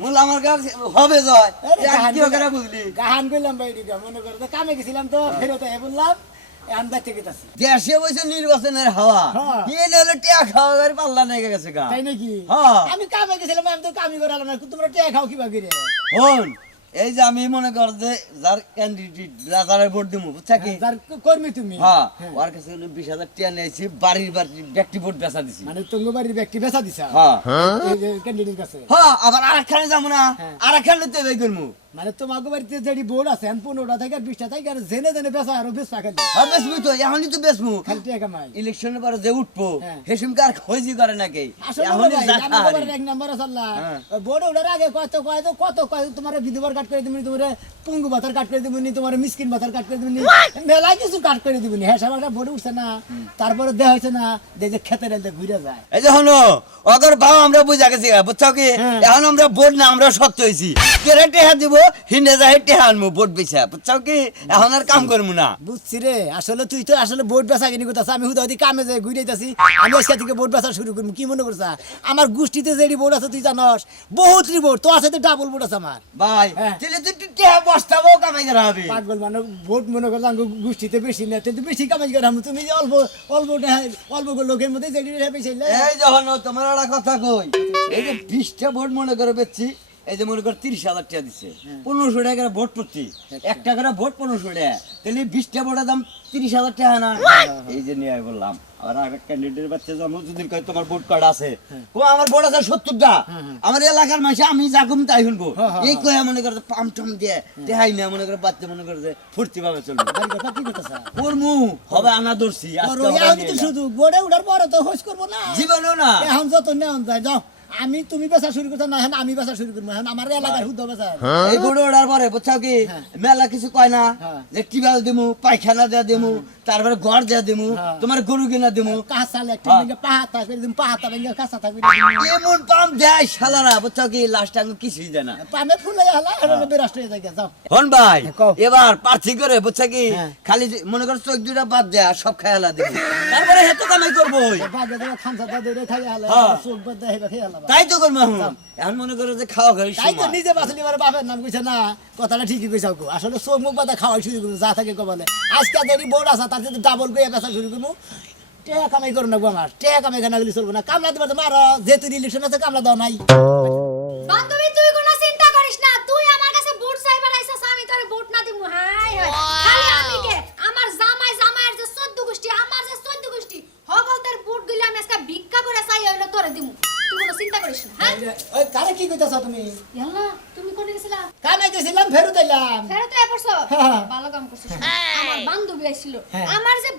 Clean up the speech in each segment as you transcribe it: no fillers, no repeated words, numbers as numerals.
মুলা আমার কাছে হবে জয় কি করে বুঝলি গাহান কইলাম বাইরে মনে করে কামে গেছিলাম তো ফেরত বললাম এখন বাইতে গেতাছি দেশে বসে নির্বাচনের হাওয়া এনে হলো টিয়া খাওয়া করে পাল্লা নেগে গেছে গা তাই নাকি হ্যাঁ আমি কামে গেছিলাম আমি তো কামই করালাম না তোমরা টিয়া খাও কিবা করে হন এই যে আমি মনে কর যে যার ক্যান্ডিডেট যারা ভোট দিমু বুঝছা কি যার কর্মী তুমি হ্যাঁ ওর কাছে 20,000 টাকা নিয়েছি বাড়ির ব্যক্তি ভোট বেচা দিছি মানে তুমি বাড়ির ব্যক্তি বেচা দিছা হ্যাঁ ক্যান্ডিডেট কাছে হ্যাঁ আবার আরেকখানে যাবো না আরেকখানে তো এই করবো মানে তোমার বাড়িতে যেটি বোর্ড আছে 15টা থেকে 20টা থেকে আর জেনে জেনে বেচা আর বেচা খালি বেচবো তো এখনই তো বেচবো খালি টাকা কামাই ইলেকশনের পরে যে উঠবো হেসুমকার খোঁজি করে নাকি আসলে এখনই ভাই জানা আমার বাবার এক নাম্বার আছে বোর্ড ওঠার আগে কত তোমার বিধবার কাট করে দিবনি তোমার পুঙ্গু ভাতার কাট করে দিবনি তোমার মিসকিন ভাতার কাট করে দিবনি মেলা কিছু কাট করে দিবনি হ্যাঁ সব একটা বোর্ড উঠছে না তারপরে দেওয়া হয়েছে না যে খেতের এলতে ঘুরে যায় এই যে হলো অগর ভাও আমরা বুঝা গেছি বুঝছো কি এখন আমরা বোর্ড না আমরা সত্য হয়েছি কেরে টেহা দিব হিন্দে যাই টেহা আনবো বোর্ড বেচা বুঝছো কি এখন আর কাম করবো না বুঝছি রে আসলে তুই তো আসলে বোর্ড বেচা কিনি করতেছ আমি হুদাহুদি কামে যাই ঘুরে যাচ্ছি আমি আজকে থেকে বোর্ড বেচা শুরু করবো কি মনে করছা আমার গোষ্ঠীতে যেটি বোর্ড আছে তুই জানস বহুত বোর্ড তোর সাথে ডাবল বোর্ড আছে আমার ভাই তাহলে তুই টেহা বস্তাবো কামাই করা হবে পাগল মানে ভোট মনে করলাম গোষ্ঠীতে বেশি না কিন্তু বেশি কামাই করা তুমি যে অল্প অল্প অল্প লোকের মধ্যে যেটি বেশি এই যখন তোমার একটা কথা কই এই যে 20টা ভোট মনে করে বেচছি এই যে মনে কর 30,000 টাকা দিচ্ছে 1500 টাকা ভোট প্রতি 1 টাকা ভোট 1500 টাকা তাহলে 20টা ভোটের দাম 30,000 টাকা না এই যে নিয়ে বললাম আর একটা ক্যান্ডিডেট বাচ্চা যেমন যদি কয় তোমার ভোট কার্ড আছে ও আমার ভোট আছে 70টা আমার এলাকার মানুষ আমি যাকুম তাই শুনবো এই কয়ে মনে করে পাম টাম দিয়ে দেখাই না মনে করে বাচ্চা মনে করে যে ফুর্তি ভাবে চলবে করমু হবে আনা দর্শি আজকে শুধু বোর্ডে উঠার পরে তো হোস করবো না জীবনেও না এখন যত নেওয়া যায় যাও আমি তুমি বেচা শুরু করতে না আমি বেচা শুরু করবো আমার এলাকার হুদ্ধ বেচা এই গরু ওড়ার পরে বুঝছো কি মেলা কিছু কয় না যে টিবাল দিমু পায়খানা দেয়া দিমু তারপরে ঘর দেয়া দিমু তোমার গরু কিনা দিমু কাঁচা একটা পাহাতা করে দিম পাহাতা ভেঙে কাঁচা থাকবে এমন পাম দেয় শালারা বুঝছো কি লাস্ট টাইম কিছুই দেয় না পামে ফুলে হালা আর বেরাস্ট হয়ে যায় যাও হন ভাই এবার প্রার্থী করে বুঝছো কি খালি মনে কর চোখ দুইটা বাদ দেয়া সব খায়ালা দিবি তারপরে হেতো কামাই করবো বাগে দাও খানসা দে খাই হালা চোখ বাদ দেয় খাই হালা তাই তো করবো এখন মনে করো যে খাওয়া খাই তাই তো নিজে বাসলি আমার বাপের নাম কইছে না কথাটা ঠিকই কইছাও গো আসলে চোখ মুখ বাদা খাওয়াই শুরু করবো যা থাকে কবলে আজকে যদি বোর্ড আসা তার যদি ডাবল কইয়া বেচা শুরু করবো টেয়া কামাই করো না গো আমার টেয়া কামাই কেনা গেলে চলবো না কামলা দিবা তো মারো যেহেতু ইলেকশন আছে কামলা দাও নাই বান্ধবী তুই কোনো চিন্তা করিস না তুই আমার কাছে ভোট চাইবার আইছস আমি তোরে ভোট না দিমু হাই হাই খালি আমি কে আমার জামাইয়ের যে 14 গোষ্ঠী আমার যে 14 গোষ্ঠী হগলতের ভোট গুলো আমি আজকে ভিক্ষা করে চাই হইলো তোরে দিমু তুই কোনো চিন্তা করিস না হ্যাঁ ওই কারে কি কইতাছ তুমি ইয়াল্লা তুমি কোনে গেছিলা কামে গেছিলাম ফেরত আইলাম ফেরত এসেছো ভালো কাম করছিস আমার বান্ধবী আইছিল আমার যে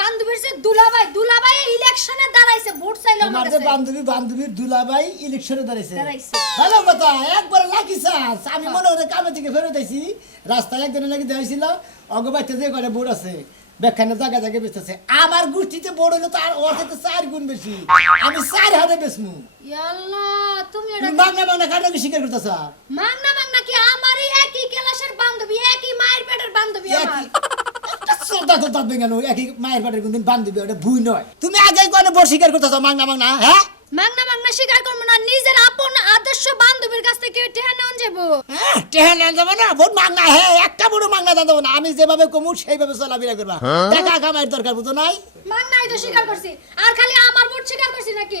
বান্ধবীর যে দুলাভাই ইলেকশনে দাঁড়াইছে ভোট চাইলো আমার আমার যে কাছে বান্ধবীর দুলাভাই ইলেকশনে দাঁড়াইছে দাঁড়াইছে। ভালো কথা একবার লাকি চান্স আমি মনে হয় কামে থেকে ফেরত আইছি রাস্তায় একদিন লাগি দেখাইছিল অগবাইতে যে করে বোর্ড আছে বেখানে জায়গা জায়গা বেচতেছে আমার গোষ্ঠীতে বড় হলো তার ওর থেকে 4 গুণ বেশি আমি 4 হাতে বেচমু ইয়াল্লা তুমি এটা মাগনা কাটা কি স্বীকার করতেছ মাগনা কি আমারই একই ক্লাসের বান্ধবী একই মায়ের পেটের বান্ধবী আমার শ্রদ্ধা তো তার বেঙ্গানো একই মায়ের পেটের কোনদিন বান্ধবী ওটা ভুই নয় তুমি আগে কোনে বড় স্বীকার করতেছ মাগনা হ্যাঁ মাগনা স্বীকার করব না নিজের আপন আদর্শ বান্ধবীর কাছ থেকে টেহা নেন যাবো টেহা নেন যাবে না বহুত মাগনা হ্যাঁ একটা বড় মাগনা দেবো না আমি যেভাবে কমু সেইভাবে চলাফেরা করবা টাকা কামাইয়ের দরকার বুঝো নাই মাগনাই তো স্বীকার করছি আর খালি আমার ভোট স্বীকার করছি নাকি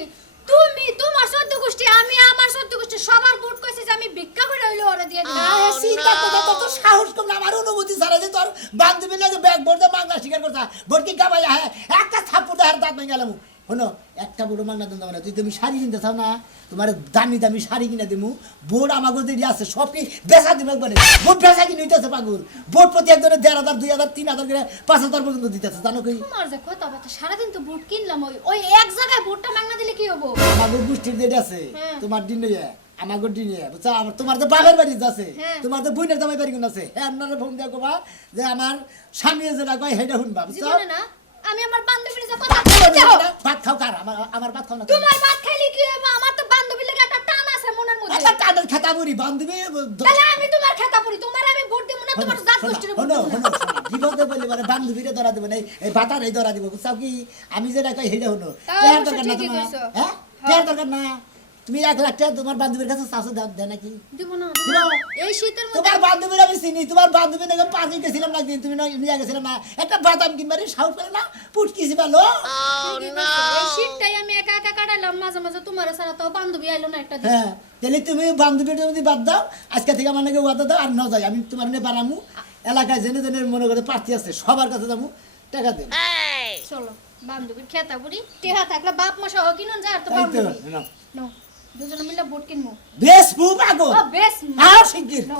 তোমার 14 গোষ্ঠী আমি আমার 14 গোষ্ঠী সবার ভোট কইছি যে আমি ভিক্ষা করে হইলো ওরে দিয়ে দিই চিন্তা করতে তো সাহস কম না আমার অনুমতি ছাড়া যে তোর বান্ধবী লাগে ব্যাগ ভরতে মাগনা স্বীকার করছা ভোট কি গাবাই হ্যাঁ একটা থাপ্পড় আর দাঁত ভেঙে গেলাম শোনো একটা বড় মাগনা দেন না তুই তুমি শাড়ি কিনতে চাও না তোমার দামি শাড়ি কিনে দিমু বোর্ড আমাকে যদি আছে সব কি বেচা দিবে একবারে বোর্ড বেচা কিনে হইতেছে পাগল বোর্ড প্রতি একজনের 1,500 2,000 3,000 করে 5,000 পর্যন্ত দিতেছে জানো কি তোমার যে কথা বলতে সারাদিন তো ভোট কিনলাম ওই এক জায়গায় ভোটটা মাগনা দিলে কি হবো আমাকে গোষ্ঠীর যেটা আছে তোমার দিন আমাকে দিনে বুঝছো আমার তোমার তো বাবার বাড়ি আছে তোমার তো বোনের জামাই বাড়ি কোন আছে হ্যাঁ আপনারা ফোন দিয়া কবা যে আমার স্বামী যেটা কয় সেটা শুনবা বুঝছো জীবনে না আমি আমার বান্ধবীর যে কথা বলতে ভাত খাও কার আমার ভাত খাও না তোমার ভাত খাইলে কি হবে আমার তো বান্ধবীর লাগে একটা টান আছে মনের মধ্যে একটা টানের খেতা বুড়ি বান্ধবী তাহলে আমি তোমার খেতা পুরি তোমার আমি ভোট দেব না তোমার জাত গোষ্ঠীর ভোট দেব না বিপদে বলি মানে বান্ধবীরে ধরা দেব না এই ভাতার এই ধরা দিব বুঝছো কি আমি যেটা কই হেডা হলো টেহার দরকার না তোমার হ্যাঁ টেহার দরকার না তুমি 1 লাখ টাকা তোমার বান্ধবীর কাছে চাষো দেয় নাকি? দিব না দিব। এই শীতের মধ্যে তোমার বান্ধবীর আমি চিনি, তোমার বান্ধবী নাকি পাঁচই গেছিলাম না একদিন, তুমি নিয়ে গেছিলাম না একটা বাদাম কিনবার সাহস পেলে না পুটকিছি ভালো। ঠিকই কইছো। এই শীতটাই আমি একা একা কাটাইলাম, মাঝে মাঝে তোমার ছাড়া তো বান্ধবী আইলো না একটা দিন। হ্যাঁ তাহলে তুমি বান্ধবীটা যদি বাদ দাও আজকে থেকে আমার নাকি ওয়াদা দাও আর ন যাই আমি তোমার নিয়ে বানামু এলাকায় জেনে জেনে মনে করে প্রার্থী আছে সবার কাছে যাবো টাকা দেব। চলো বান্ধবীর খেতা বুড়ি টেহা থাকলে বাপ মা সহ কিনুন যা আর তো তাই তো, বান্ধবী নাও। নো দুজনে মিলে ভোট কিনবো। বেশ বুব আগো ও বেশ আর শিগগির নো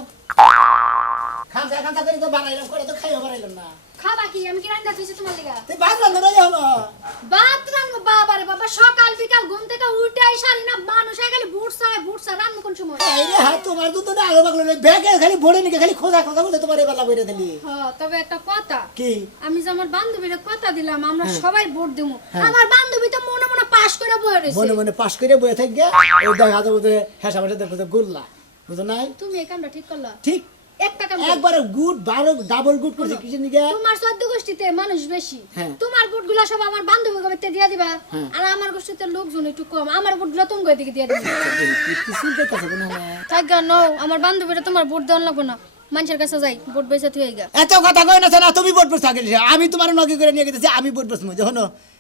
খাঁচা খাঁচা করে তো বানাইলাম করে তো খাইও বানাইলাম না খাবা কি আমি কি রান্না দিয়েছি তোমার লিগা? তুই বাদ রান্না নাই হলো বাত রান্না বাবা রে বাবা সকাল বিকাল ঘুম থেকে উঠে আইসারি না মানুষ খালি বুটসা রান্না কোন সময়? এই রে হ্যাঁ তোমার তো না আলো বাগলো ব্যাগে খালি ভরে নিকে খালি খোঁজা খোঁজা বলে তোমার এবেলা বইরে দিলি হ্যাঁ তবে একটা কথা কি আমি যে আমার বান্ধবীরে কথা দিলাম আমরা সবাই ভোট দেবো, আমার বান্ধবী তো মনে মনে পাস করে বয়ে রয়েছে। মনে মনে পাস করে বয়ে থাক গে ওই দেখা যাবো যে হেসা বসে দেখো যে গুল্লা বুঝো নাই তুমি এই কামটা ঠিক করলা? ঠিক একটা কাম একবারে গুড 12 ডাবল গুড করছে কিসের নিকে তোমার 14 গোষ্ঠীতে মানুষ বেশি, হ্যাঁ। তোমার ভোটগুলো সব আমার বান্ধবী গমিতে দিয়ে দিবা, হ্যাঁ। আর আমার গোষ্ঠীতে লোকজন একটু কম, আমার ভোটগুলো তুমি গই দিকে দিয়ে দিবা। কিছু দেখতেছ না থাক গা নো আমার বান্ধবীরা তোমার ভোট দেওয়ার লাগবে না, মানুষের কাছে যাই ভোট বেঁচে থুয়ে গা। এত কথা কই না না তুমি ভোট বসতে আগে আমি তোমার নকি করে নিয়ে গেছি আমি ভোট বসবো যখন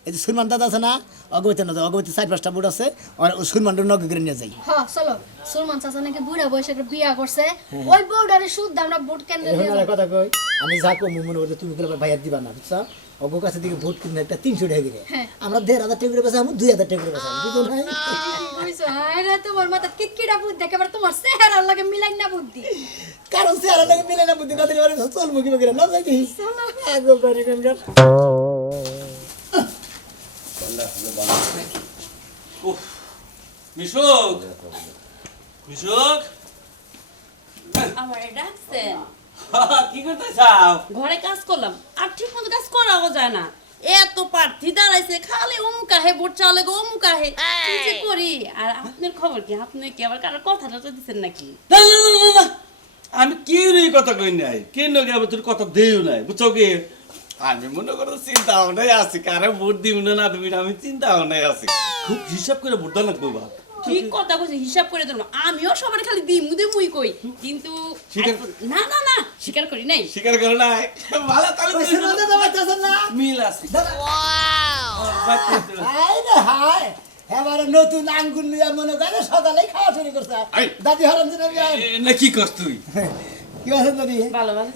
এই যে সুরমান দাদা আছে না অগবইতে না অগবইতে 4-5টা ভোট আছে আর সুরমানটা নকি করে নিয়ে যাই হ্যাঁ চলো সুলমান চাচা নাকি বুড়া বয়সে একটা বিয়া করছে, ওই বউডারে শুদ্ধ আমরা ভোট কেন্দ্রে দিয়ে এখন যাবো। কথা কই আমি যা কম মনে করতে তুমি বলে ভাইয়ার দিবা না বুঝছো অগো কাছে দিকে ভোট কিনে একটা 300 টাকা করে হ্যাঁ। আমরা 1500 টাকা করে বেচা আমি 2000 টাকা করে বেচা বুঝো নাই বুঝছো হ্যাঁ রে তোমার মাথা কিটকিটা বুদ্ধি একেবারে তোমার চেহারার লাগে মিলাই না বুদ্ধি। কারণ সে আর লাগে মিলে না বুদ্ধি কাদের বারে চল মুখি বগিরা না যাই আগো বারে গঙ্গা উফ, মিশুক মিশুক আমার ডাকছেন কি করতে চাও? ঘরে কাজ করলাম আর ঠিক মতো কাজ করাও যায় না, এত প্রার্থী দাঁড়াইছে খালি অমুক আহে ভোট চালে গো অমুক আহে কি যে করি। আর আপনার খবর কি, আপনি কি আবার কারো কথাটা তো দিচ্ছেন নাকি? না, না, না, না, না। আমি কেউ এই কথা কই নাই, কেন আমি তোর কথা দেও নাই, বুঝছো কি? আমি মনে করো চিন্তা ভাবনায় আছি, কারে ভোট দিব না না তুমি, আমি চিন্তা ভাবনায় আছি। খুব হিসাব করে ভোট দেওয়া লাগবে বাবা। কি কথা কইছে হিসাব করে দেব, আমিও সবার খালি দিমুই কই কিন্তু স্বীকার- না না না স্বীকার করি নাই। স্বীকার করে নাই ভালো তাহলে ওই সুরমান দাদা বাইতেছেন না মিল আছে। হাই রে হাই এবারে নতুন আঙ্গুল নিয়ে মনে করে সকালে খাওয়া শুরু করছে আই। দাদি হরাম দিন আমি আর না কি করছ তুই? কি আছেন দাদি ভালো ভালো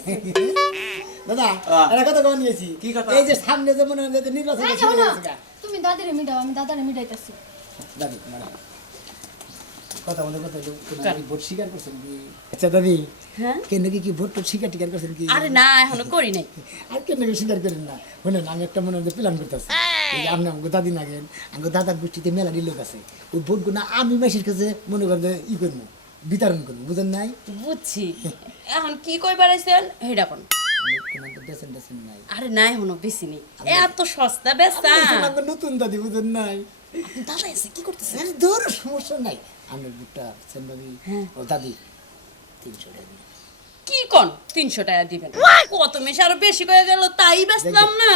দাদা আহ। একটা কথা কম নিয়েছি কি কথা? এই যে সামনে যে মনে হয় যে নির্বাচন এই যে শুরু হলো, হয়ে গেছে গা। তুমি দাদিরে মিটাও আমি দাদারে মিটাইতেছি। দাদি মানে কথা বলতে কথা তুমি ভোট স্বীকার করছেন কি আচ্ছা দাদি হ্যাঁ কেন কি ভোট স্বীকার টিকার করছেন কি আরে না এখনো করি নাই। আর কেন স্বীকার করেন না শুনেন আমি একটা মনে হয় প্ল্যান করতেছি এই যে আপনি আমাকে দাদি না গেন আমাকে দাদার গোষ্ঠীতে মেলারই লোক আছে ওই ভোটগুলো আমি মেসির কাছে মনে করেন যে ই করবো বিতরণ করবো বুঝেন নাই বুঝছি এখন কি কই বেড়াইছেন হেডা কোন? বেছেন টেছেন নাই আরে না এখনো বেশি নেই, এত সস্তা বেচা। আমাকে নতুন দাদি বুঝেন নাই দাদা এসে কি করতেছে? দূর সমস্যা নাই আমার বুটটা সেন দাদি ও দাদি 300 টাকা দিন। কি কোন 300 টাকা দিবেন? কত মেশে আরো বেশি করে গেল তাই বেচলাম না।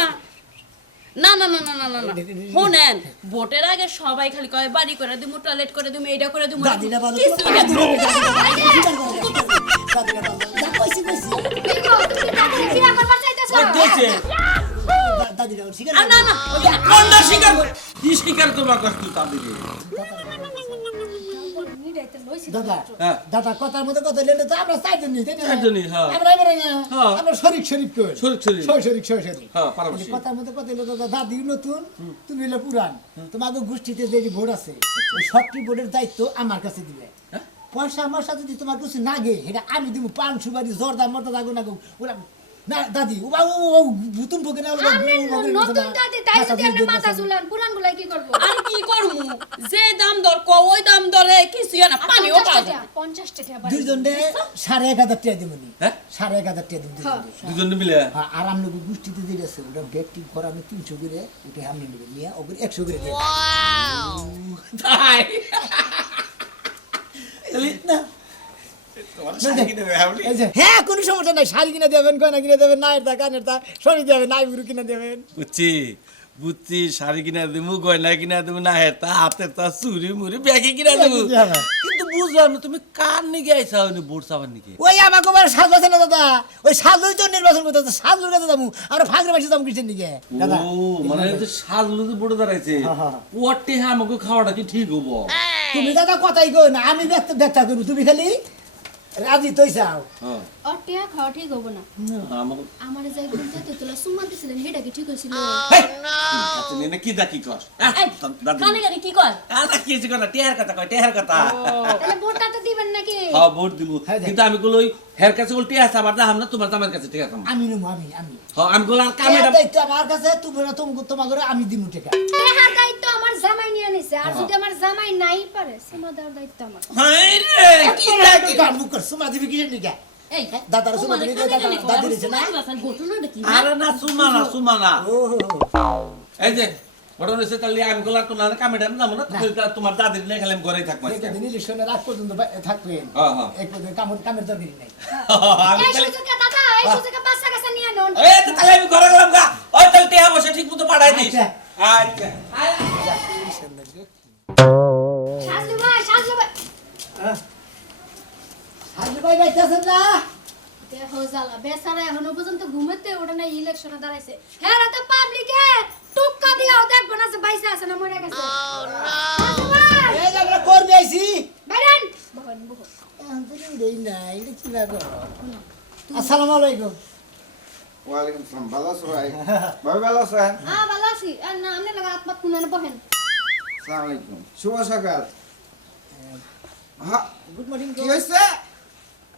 না না না না না না না শুনেন ভোটের আগে সবাই খালি কয় বাড়ি করে দিমু টয়লেট করে দিমু এইটা করে দিমু দাদিটা ভালো কিছুই না। দাদিটা ভালো যা কইছি কইছি কি গো তুমি দাদিরে বিয়া করবার চাইতেছো? ভোট দিয়েছে। দাদিটা স্বীকার আর না না ওই যে কোনটা স্বীকার কর? কি স্বীকার করবা কষ্ট তাদেরকে? মিটাইতে লইছি দাদা হ্যাঁ। দাদা কথার মধ্যে কথা লেলে তো আমরা চাইতেন নি তাই না চাইতেনই, হ্যাঁ। আমরা এবারে না হ্যাঁ। আমরা শরীক শরীক কই শরীক শরীক। শরীক হ্যাঁ, পারবো। কথার মধ্যে কথা লেলে দাদা দাদি নতুন তুমি হলে পুরান তোমাকে গোষ্ঠীতে যে ভোট আছে ওই সবটি ভোটের দায়িত্ব আমার কাছে দিলে পয়সা আমার সাথে যদি তোমার কিছু না গে এটা আমি দিব পান সুপারি জর্দা মর্দা দাগো না গো ওরা না দাদি ও বাবু ও ভুতুম ফোকে না আপনি নতুন দাদি তাই যদি আপনি মাথা ঝুলান পুরান গুলাই কি করব? আর কি করমু যে দাম দর ক ওই দাম দরে কিছু না পানিও পাওয়া যায় না। 50 টাকা বাড়ি দুইজনে 1500 টাকা দিব নি হ্যাঁ? 1500 টাকা দিব দুজন মিলে হ্যাঁ, আর আমি লোক গোষ্ঠীতে দিয়ে আছে ওটা ব্যক্তি ঘর আমি 300 করে ওটা আমি নেবে নিয়ে ওগুলো 100 করে দিয়ে তাই না তোমার শাড়ি কিনে দেবে আপনি? এই যে, হ্যাঁ কোনো সমস্যা নাই শাড়ি কিনে দেবেন গয়না কিনে দেবেন নায়ের দা কানের দা সবই দেবেন নাই বুড়ো কিনে দেবেন বুঝছি বুঝছি শাড়ি কিনা দেবো গয়না কিনা দেবো না হেতা হাতে তা চুরি মুড়ি ব্যাগে কিনা দেবো কিন্তু বুঝলাম না তুমি কার নিকে আইসা হইনি ভোট চাবার নিকে ওই আমাকে বলে সাজবাছে না দাদা ওই সাজুই তো নির্বাচন করতে হচ্ছে সাজুর কাছে যাবো আমরা ফাঁকরে বাসে যাবো কিসের দিকে দাদা ও মানে এই যে সাজলো যে ভোটে দাঁড়াইছে হ্যাঁ। ওয়াটে আমাকে খাওয়াটা কি ঠিক হবো তুমি দাদা কথাই কই না আমি ব্যথা করবো তুমি খালি রাজি তৈ চাও হ্যাঁ অটিয়া খাওয়া ঠিক হবো না আমাকে আমার যাই ঘুরতে তো তোলা সুমান দিছিলেন হেডা কি ঠিক হইছিল আচ্ছা নে কি দেখি কর এই, দাদু কানে কানে কি কয় কাটা কি হইছে কথা টেহার কথা কয় টেহার কথা তাহলে ভোটটা তো দিবেন নাকি হ্যাঁ ভোট দিব হ্যাঁ, দেখ। কিন্তু আমি গুলো ওই হের কাছে বলতে আছে আবার দাম না তোমার দামের কাছে ঠিক আছে আমি নেবো আমি হ্যাঁ আমি গুলো আর কামে দায়িত্ব আমার কাছে তুমি তোমার করে আমি দিমু টাকা তেহার দায়িত্ব আমার জামাই নিয়ে নিছে আর যদি আমার জামাই নাই পারে সুমাদার দায়িত্ব আমার হাই রে কি লাগে গান বুক কর সুমা দিবি কিসের দিকে এই দাদারা সুমা দিবি দাদি দিছে না ঘটনাটা কি আরে না সুমানা ও এই যে ঘটনা হচ্ছে তাহলে আমি গুলো আর তোমার কামে দাম যাবো না তোমার দাদির নিয়ে খেলে আমি ঘরেই থাকবো আজকে। দিন ইলেকশনের আগ পর্যন্ত থাকবেন হ্যাঁ, হ্যাঁ। এক পর্যন্ত কামের দরকারি নাই আমি এই তাহলে সুযোগে দাদা এই সুযোগে বাচ্চা কাছে নিয়ে নন এই তো তাহলে আমি ঘরে গেলাম গা ওই তাহলে টেহা বসে ঠিক মতো পাঠাই দিস আচ্ছা। আচ্ছা সাজু ভাই হাজি ভাই বাইতেছেন না দেখো জ্বালা বেচারা এখনো পর্যন্ত ঘুমাতে ওটা না ইলেকশনে দাঁড়াইছে হ্যাঁ রাতে পাবলিকে টুক্কা দিয়াও দেখবো না যে বাইসে আছে না মরে গেছে সাজু ভাই এই যে আমরা করবে আইছি বাইরেন বহন বহন দেই না এটা কি ব্যাপার আসসালামু আলাইকুম ওয়ালাইকুম সালাম ভালো আছো ভাই ভাই ভালো আছেন হ্যাঁ ভালো আছি আর না আমনে লাগা আত্মা কুনানে বহেন আসসালামু আলাইকুম শুভ সকাল হ্যাঁ গুড মর্নিং কি হয়েছে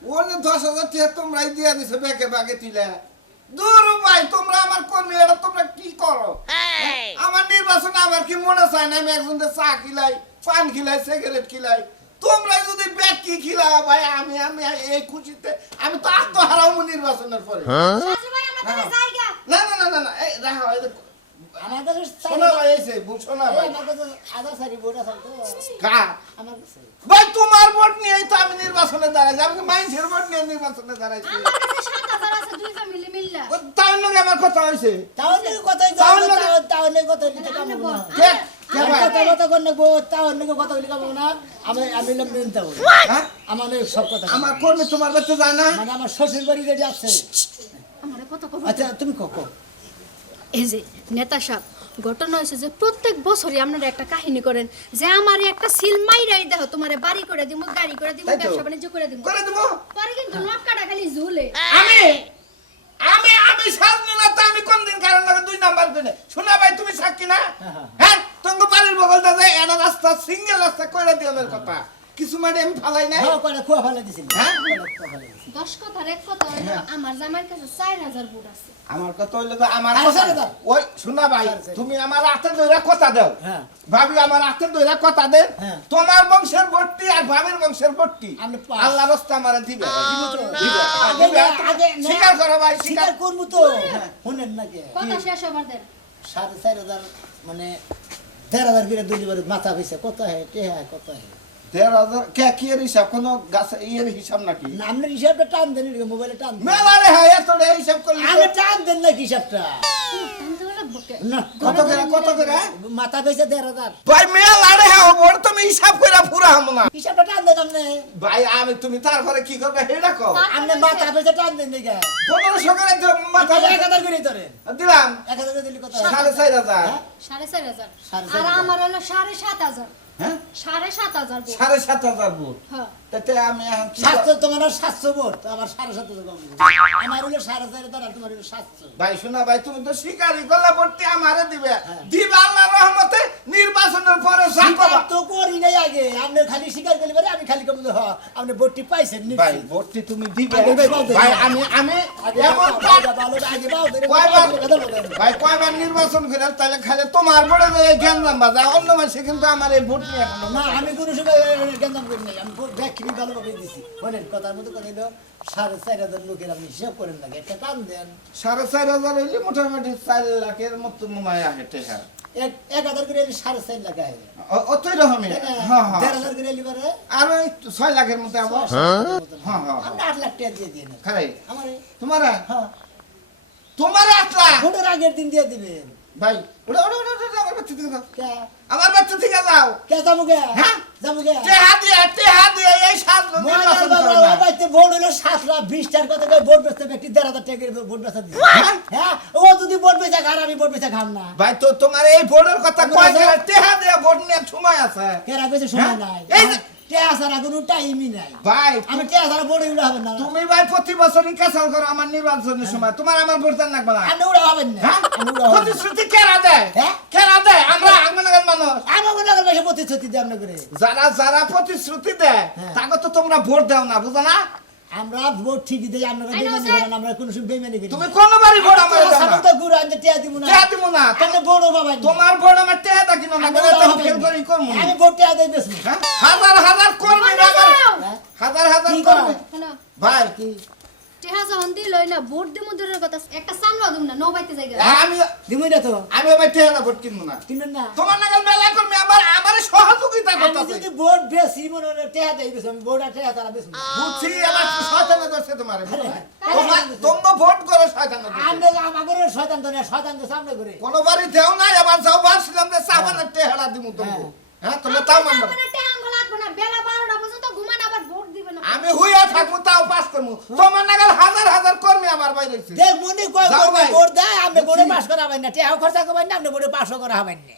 ওনে 10,000 টাকা তোমরাই দিয়া দিছো ব্যাগে ব্যাগে তুলে দূর ভাই তোমরা আমার কর্মী এটা তোমরা কি করো আমার নির্বাচনে আমার কি মনে চায় না আমি একজনকে চা খিলাই পান খিলাই সিগারেট খিলাই তোমরা যদি ব্যাগ কি খিলাও ভাই আমি আমি এই খুশিতে আমি তো আত্মহারাও নির্বাচনের পরে সাজু ভাই আমরা তাহলে জায়গা না না না না না এই রাখো এই দেখো। আমার কাছে শোনা ভাই এসে বুঝছো না ভাই আমার কাছে আধা সারি বোর্ড আছে তো কা আমার কাছে ভাই তোমার ভোট নিয়েই তো আমি নির্বাচনে দাঁড়াইছি আমি মাইন্সের ভোট নিয়ে নির্বাচনে দাঁড়াইছি আমার কাছে 7000 আছে দুই ফ্যামিলি মিললা তার লগে আমার কথা হয়েছে তাহলে কথাই তাহলে কথা লিখতে কাম আমনে না বল কে কে আমি ভাই কথা কথা করলে গো তাহলে কথা লিখতে কাম না আমি লম্বেন তাও হ্যাঁ? আমার সব কথা আমার কর্মী তোমার বাচ্চা যায় না মানে আমার শ্বশুর বাড়ি যেটা আছে আমারে কত কব আচ্ছা তুমি কো এই যে নেতা সাহেব ঘটনা হয়েছে যে প্রত্যেক বছরই আপনারা একটা কাহিনী করেন যে আমার একটা সিল মাইরাই দেখো তোমারে বাড়ি করে দিব গাড়ি করে দিব তাই তো। ব্যবসা বাণিজ্য করে দিব করে দেবো পরে কিন্তু নটকাটা খালি ঝুলে আমি আমি আমি সামনে না তো আমি কোন দিন কারণ লাগে 2 নাম্বার দিনে শোনা ভাই তুমি সাক্ষী না হ্যাঁ তোমার বাড়ির বগল দাদা এটা রাস্তা সিঙ্গেল রাস্তা কইরা দিওনের কথা কিছু মাঠে আমি ফালাই নাই হ্যাঁ করে খোয়া ফেলে দিছিল হ্যাঁ? খোয়া ফেলে দিছিল 10 কথার এক কথা হলো আমার জামাইয়ের কাছে 4000 বুট আছে আমার কথা হইলো তো আমার আর কথা ছেড়ে দাও। ওই শোনা ভাই ছেড়ে দাও। তুমি আমার হাতে ধরে কথা দাও হ্যাঁ ভাবি আমার হাতে ধরে কথা দে হ্যাঁ। তোমার বংশের ভর্তি আর ভাবির বংশের ভর্তি আমি পাস। আল্লাহ রাস্তা আমারে দিবে দিবে আগে দিবে। আগে স্বীকার করো ভাই স্বীকার স্বীকার করবো তো শুনেন নাকি কথা শেষ হবার দেন 4,500 মানে 13,000 করে দুই বার মাথা হইছে কত হে কে হে কত হে 13,000 কে কি এর হিসাব কোন গাছ ইয়ের হিসাব নাকি না আপনি হিসাবটা টান দেন মোবাইলে টান দেন মেলা রে হ্যাঁ এত রে হিসাব করলি আমি টান দেন না হিসাবটা টানতে লাগবো কে না কত করে মাথা হইছে 13,000 ভাই মেলা রে হ্যাঁ ওর তুমি হিসাব কইরা পুরা হম না হিসাবটা টান দেন আপনি ভাই আমি তুমি তারপরে কি করবে হেডা কও আপনি মাথা হইছে টান দেন দিকে 1500 করে মাথা 1000 করে ধরেন দিলাম 1000 করে দিলে কত 4,500 4500 সাড়ে আর 4,500 আমার হলো 7500 হ্যাঁ 7500 বুট 7,500 ভোট হ্যাঁ তাতে আমি এখন কি 700 তোমার 700 ভোট আমার 750 কম আমার হলো 4,500 টাকা তোমার হলো 700 ভাই শোনা ভাই তুমি তো স্বীকারই করলা ভোটটি আমারে দিবে দিবে আল্লাহর রহমতে নির্বাচনের পরে স্বীকার জানবা তো করি নাই আগে আপনি খালি স্বীকার করলে পারে আমি খালি কম আপনি ভোটটি পাইছেন ভাই নিশ্চয়ই ভোটটি তুমি দিবে আগে ভাই, বলতে ভাই হবে। আমি আগে এমন আগে বাও ধরে কয়বার কথা বলেন ভাই কয়বার নির্বাচন করে তাহলে খালি তোমার ভোটে জ্ঞান জানবা যা অন্য মানুষে কিন্তু আমার এই ভোট নিয়ে এখনো না আমি কোনো সময় গেন্দাম করি নাই আমি ব্যাখ্যা ভালোভাবে দিছি বলেন কথার মতো কথা হলো 4,500 লোকের আপনি হিসাব করেন না একটা টান দেন 4,500 হইলে মোটামুটি 4 লাখের মতো মনে হয় আহে টেহা 1,000 করে 4,500 টাকা হয় অতই রকমই হ্যাঁ হ্যাঁ 1,000 করে লিবারে আর ওই 6 লাখের মতো আবার হ্যাঁ হ্যাঁ আমরা 8 লাখ টাকা দিয়ে দিন খাই আমারে তোমার হ্যাঁ তোমার 8 লাখ ভোটের আগের দিন দিয়ে দিবেন ভাই ওটা ওটা ওটা ওটা, আমার বাচ্চা থেকে যাও কে আমার বাচ্চা থেকে যাও কে যামুগে হ্যাঁ? যামুগে টেহা দিয়ে এই সাতজন নির্বাচন করো না। বাইতে ভোট হইলো 7,20 কত করে ভোট বেচতে ব্যক্তি 1,500 টাকা ভোট বেচা দিছে হ্যাঁ ও যদি ভোট বেচা খান আমি ভোট বেচা খাম না ভাই তো তোমার এই ভোটের কথা কয় গেলে টেহা দিয়ে ভোট নিয়ে সময় আছে কেরা বেচে সময় নাই এই যে- টেয়া ছাড়া কোনো টাইমই নাই ভাই আমি টেয়া ছাড়া ভোট উড়া হবে না তুমি ভাই প্রতি বছরই ক্যাসাল করো আমার নির্বাচনের সময় তোমার আমার ভোট দেন লাগবে না আমি উড়া হবেন না হ্যাঁ? আমি উড়া হবেন না প্রতিশ্রুতি কেরা দেয় হ্যাঁ? কেরা দেয় আমরা আঙ্গনাগর মানুষ আমি মনে করি বেশি প্রতিশ্রুতি দেব না করে যারা যারা প্রতিশ্রুতি দেয় হ্যাঁ। তাকে তো তোমরা ভোট দাও না বুঝো না আমরা ভোট ঠিকই দেই আপনারা I know, বেমানি sir. করেন আমরা কোনো সময় বেমানি করি তুমি কোনবারই ভোট আমার দাও না তো গুড়া আনতে টিয়া দিব না টেহা দিব না আপনি বড় বাবা তোমার ভোট আমার টেহা দাকি না আমি গেলে উড়া তো হবেন ফেল না। করি করব আমি ভোট টিয়া দেই বেশ হ্যাঁ? হাজার হাজার কর্মী আমার হ্যাঁ? হাজার হাজার কি কর্মী কর? শোনো ভাই কি টেহা যখন দিলই না ভোট দিমু দূরের কথা একটা সামলা দিম না নৌবাইতে যাইগা আমি দিমই না তো আমি আমার টেহা ভোট কিনবো না কিনেন না তোমার নাগাল মেলা কর্মী আমার আমার সহযোগিতা আমি করতেছে যদি ভোট বেশি মনে হয় টিয়া দেই বেশ আমি ভোট আর টিয়া তারা বেশ বুঝছি আমার শয়তানে ধরছে তোমারে হ্যাঁ। তোমরা ভোট করো শয়তানে ধরছে। আমরা আমাদের শয়তান তো না শয়তান তো সামনে করে কোনো বাড়ি দেও নাই আবার যাও বাসলাম যে সাবানের টেহারা দিমু তুমি হ্যাঁ তোমরা তাও মানবা না। টেহা লাগবে না বেলা 12টা পর্যন্ত ঘুমান আবার ভোট দিবে না আমি হুইয়া থাকবো তাও পাস করবো তোমার নাগাল হাজার হাজার কর্মী আমার বাইরে রয়েছে দেখ মনে কয় যাও ভাই। ভোট দেয় আপনি ভোটে পাস করা হবেন না টিয়া খরচা করবেন না আপনি ভোটে পাসও করা হবেন না